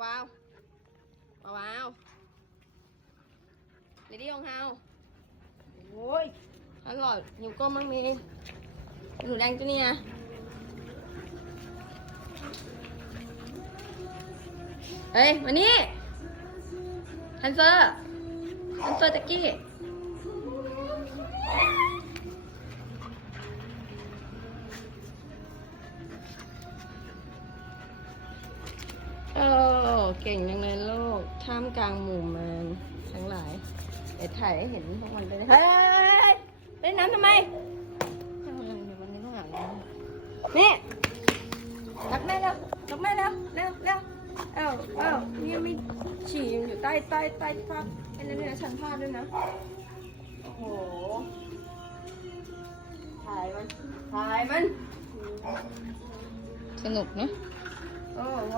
เบาเบาเดี๋ยวดิของเฮาโอ้ยอร่อยหิวก้มมั่งมีหนูแดงตัวนี้นะเฮ้ยมานี่ฮันเซอร์แจ็กกี้เก่งจังเลยลูกท่ามกลางหมู่มารทั้งหลายเดี๋ยวถ่ายให้เห็นพวกมันไปเลยเฮ้ยเล่นน้ำทำไมทำอะไรในวันนี้ต้องหานี่รักแม่แล้วรักแม่แล้วเร็วนี่ไม่ฉี่อยู่ใต้ฟ้าไอ้นั่นด้วยนะชั้นผ้าด้วยนะโอ้โหถ่ายมันสนุกนะโอ้โห